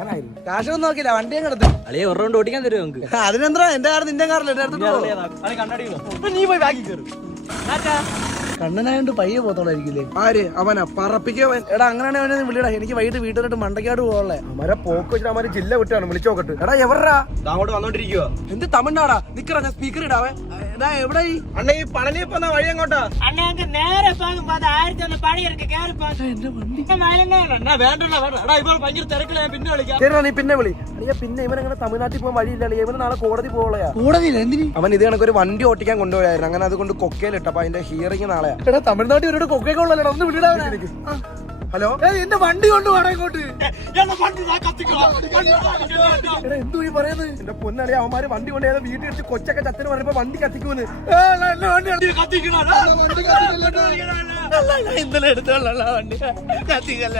അങ്ങനായിരുന്നു. കാശൊന്നും നോക്കില്ല, വണ്ടി അങ്ങ് എടുത്തു. അളിയെ ഒരു റൗണ്ട് ഓടിക്കാൻ തരുമോ നമുക്ക്? അതിനെന്താ എന്റെ കാർ നിന്റെ കാറിൽ നീ പോയി ബാക്കി കയറും. കണ്ണനായോണ്ട് പയ്യെ പോത്തോളായിരിക്കില്ലേ? ആര് അവനാ പറപ്പിക്കവൻ? എടാ അങ്ങനെയാണെങ്കിൽ അവനെ വിളിയടാ, എനിക്ക് വൈകിട്ട് വീട്ടിലിട്ട് മണ്ടക്കാട് പോകല്ലേ. അവരെ പോക്ക് വെച്ചിട്ട് അവര് ജില്ല വിട്ടാണ് വിളിച്ചോക്കട്ട്. എടാ എവറാ അങ്ങോട്ട് വന്നോണ്ടിരിക്കുവോ? എന്ത് തമിഴ്നാടാ? നിക്കടാ ഞാൻ സ്പീക്കർ ഇടാവേ. എടാ എവിടെ ഈ അണ്ണ ഈ പളനി പോന്ന വഴി എങ്ങോട്ടാ? அண்ணாங்க நேரா பாங்க பாத்து 1001 படி இருக்கு கேர் பாங்க എന്റെ വണ്ടി? അണ്ണാ വേണ്ടടാ എടാ ഇപ്പോൾ ഭയങ്കര തിരക്കില്ല, ഞാൻ പിന്നെ വിളിക്കാം. ശരിടാ നീ പിന്നെ വിളി. അളിയ പിന്നെ ഇവനങ്ങനെ തമിഴ്നാട്ടിൽ പോകാൻ വഴിയില്ല. ഇവന് നാളെ കോടതി പോകളയാ. കോടതിയില്ല എന്തിന്? അവൻ ഇത് കണക്ക് ഒരു വണ്ടി ഓട്ടിക്കാൻ കൊണ്ടുപോയായിരുന്നു. അങ്ങനെ അതുകൊണ്ട് കൊക്കയിലിട്ട. അപ്പൊ അതിന്റെ ഹിയറിംഗ് നാളെ. എടാ തമിഴ്നാട്ടിൽ ഒരു കൊക്കയൊക്കെ ഉള്ളല്ലോ, ഒന്ന് വിളിടാ. ഹലോ എന്റെ വണ്ടി കൊണ്ടുപോകണം ഇങ്ങോട്ട്. എടാ എന്തു ഈ പറയുന്നത്? എന്റെ പൊന്നളിയ അവന്മാര് വണ്ടി കൊണ്ടുപോയത് വീട്ടിൽ വെച്ച് കൊച്ചൊക്കെ ചത്തിന് പറഞ്ഞപ്പോ വണ്ടി കത്തിക്കൂന്ന്. ഇന്നലെ എടുത്തോളാം വണ്ടി കത്തിക്കല്ല.